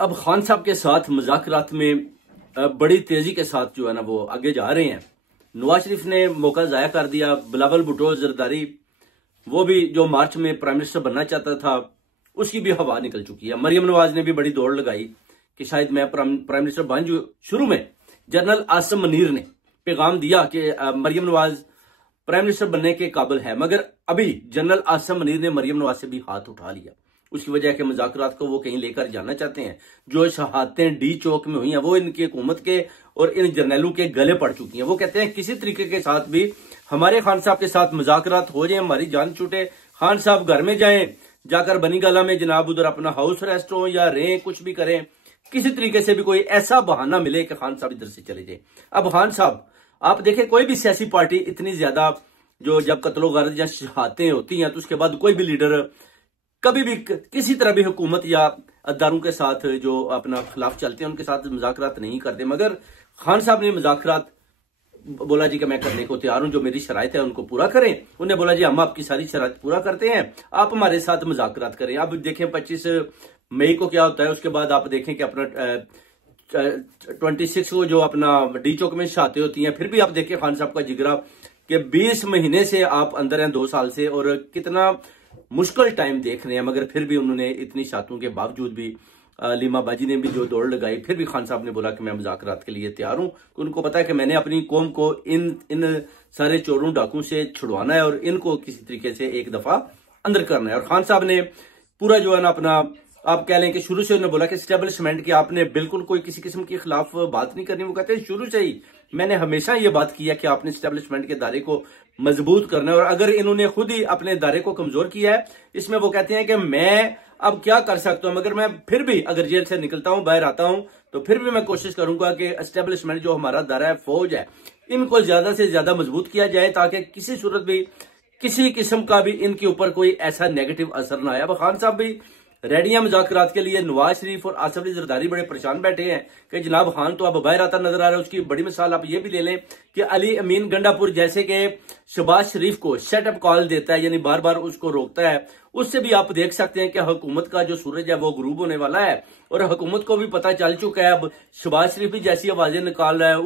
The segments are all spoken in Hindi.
अब खान साहब के साथ मुज़ाकरात में बड़ी तेजी के साथ जो है ना वो आगे जा रहे हैं। नवाज शरीफ ने मौका जाया कर दिया। बिलावल भुट्टो जरदारी वो भी जो मार्च में प्राइम मिनिस्टर बनना चाहता था उसकी भी हवा निकल चुकी है। मरियम नवाज ने भी बड़ी दौड़ लगाई कि शायद मैं प्राइम मिनिस्टर बन जाऊं। शुरू में जनरल आसिम मुनीर ने पैगाम दिया कि मरियम नवाज प्राइम मिनिस्टर बनने के काबिल है, मगर अभी जनरल आसिम मुनीर ने मरियम नवाज से भी हाथ उठा लिया। उसकी वजह के मुज़ाकरात को वो कहीं लेकर जाना चाहते हैं। जो शहादतें डी चौक में हुई हैं वो इनकी हुकूमत के और इन जर्नैलों के गले पड़ चुकी हैं। वो कहते हैं किसी तरीके के साथ भी हमारे खान साहब के साथ मुज़ाकरात हो जाए, हमारी जान छूटे, खान साहब घर में जाएं, जाकर बनी गाला में जनाब उधर अपना हाउस अरेस्ट हो या रहें, कुछ भी करें, किसी तरीके से भी कोई ऐसा बहाना मिले कि खान साहब इधर से चले जाए। अब खान साहब आप देखें, कोई भी सियासी पार्टी इतनी ज्यादा जो जब कत्लो गारत या शहादतें होती हैं तो उसके बाद कोई भी लीडर कभी भी किसी तरह भी हुकूमत या अदारों के साथ जो अपना खिलाफ चलते हैं उनके साथ मुज़ाकरात नहीं करते। मगर खान साहब ने मुज़ाकरात बोला जी कि मैं करने को तैयार हूं, जो मेरी शराइत है उनको पूरा करें। उन्हें बोला जी हम आपकी सारी शराइत पूरा करते हैं, आप हमारे साथ मुज़ाकरात करें। अब देखें 25 मई को क्या होता है। उसके बाद आप देखें कि अपना 26 को जो अपना डी चौक में शहादतें होती हैं, फिर भी आप देखें खान साहब का जिगरा कि 20 महीने से आप अंदर हैं, 2 साल से, और कितना मुश्किल टाइम देख रहे हैं, मगर फिर भी उन्होंने इतनी शहादतों के बावजूद भी लीमा बाजी ने भी जो दौड़ लगाई, फिर भी खान साहब ने बोला कि मैं मुज़ाकरात के लिए तैयार हूं। उनको पता है कि मैंने अपनी कौम को इन सारे चोरों डाकुओं से छुड़वाना है और इनको किसी तरीके से एक दफा अंदर करना है। और खान साहब ने पूरा जो है ना अपना, आप कह लें कि शुरू से उन्होंने बोला कि स्टेबलिशमेंट की आपने बिल्कुल कोई किसी किस्म के खिलाफ बात नहीं करनी। वो कहते हैं शुरू से ही मैंने हमेशा ये बात की है कि आपने स्टेबलिशमेंट के दायरे को मजबूत करना है। और अगर इन्होंने खुद ही अपने दायरे को कमजोर किया है, इसमें वो कहते हैं कि मैं अब क्या कर सकता हूं, मगर मैं फिर भी अगर जेल से निकलता हूं, बाहर आता हूं, तो फिर भी मैं कोशिश करूंगा कि एस्टेब्लिशमेंट जो हमारा दायरा है, फौज है, इनको ज्यादा से ज्यादा मजबूत किया जाए ताकि किसी सूरत भी किसी किस्म का भी इनके ऊपर कोई ऐसा नेगेटिव असर ना आए। अब खान साहब भी रेडी है मुज़ाकरात के लिए। नवाज शरीफ और आसिफ अली जरदारी बड़े परेशान बैठे हैं कि जनाब खान तो अब बाहर आता नजर आ रहा है। उसकी बड़ी मिसाल आप ये भी ले लें कि अली अमीन गंडापुर जैसे कि शहबाज शरीफ को सेटअप कॉल देता है, यानी बार बार उसको रोकता है, उससे भी आप देख सकते हैं कि हुकूमत का जो सूरज है वो गुरूब होने वाला है। और हुकूमत को भी पता चल चुका है। अब शहबाज शरीफ भी जैसी आवाजें निकाल रहा है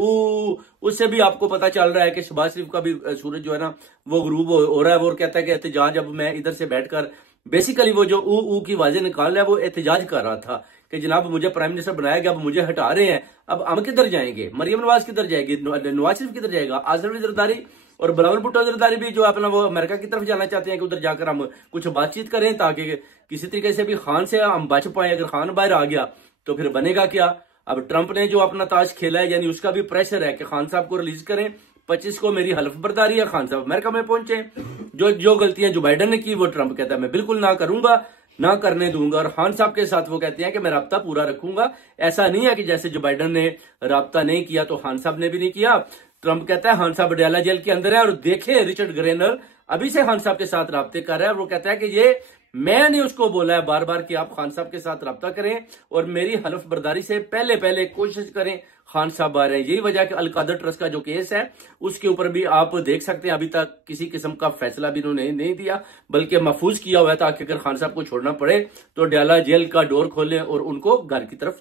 उससे भी आपको पता चल रहा है कि शहबाज शरीफ का भी सूरज जो है ना वो गुरूब हो रहा है। वो कहता है कि एहतजाज, अब मैं इधर से बैठकर बेसिकली वो जो ऊ की आवाजें निकाल रहा है वो एहतजाज कर रहा था कि जनाब मुझे प्राइम मिनिस्टर बनाया गया, अब मुझे हटा रहे हैं, अब हम किधर जाएंगे, मरियम नवाज किधर जाएगी, नवाज शरीफ किधर जाएगा, आसिफ अली जरदारी और बिलावल भुट्टो जरदारी भी जो अपना वो अमेरिका की तरफ जाना चाहते हैं कि उधर जाकर हम कुछ बातचीत करें ताकि किसी तरीके से भी खान से हम बच पाए। अगर खान बाहर आ गया तो फिर बनेगा क्या। अब ट्रंप ने जो अपना ताश खेला है, यानी उसका भी प्रेशर है कि खान साहब को रिलीज करें। 25 को मेरी हल्फ बर्दारी है, खान साहब अमेरिका में पहुंचे। जो गलतियां जो बाइडन ने की वो ट्रंप कहता है मैं बिल्कुल ना करूंगा, ना करने दूंगा। और खान साहब के साथ वो कहते हैं कि मैं राब्ता पूरा रखूंगा। ऐसा नहीं है कि जैसे जो बाइडन ने राब्ता नहीं किया तो खान साहब ने भी नहीं किया। ट्रंप कहता है खान साहब अडयाला जेल के अंदर है और देखे रिचर्ड ग्रेनर अभी से खान साहब के साथ राब्ते कर रहा है। और वो कहता है कि ये मैंने उसको बोला है बार बार कि आप खान साहब के साथ राब्ता करें और मेरी हल्फ बर्दारी से पहले कोशिश करें खान साहब आ रहे हैं। यही वजह कि अलकादर ट्रस्ट का जो केस है उसके ऊपर भी आप देख सकते हैं अभी तक किसी किस्म का फैसला भी इन्होंने नहीं दिया, बल्कि महफूज किया हुआ है ताकि अगर खान साहब को छोड़ना पड़े तो अडयाला जेल का डोर खोलें और उनको घर की तरफ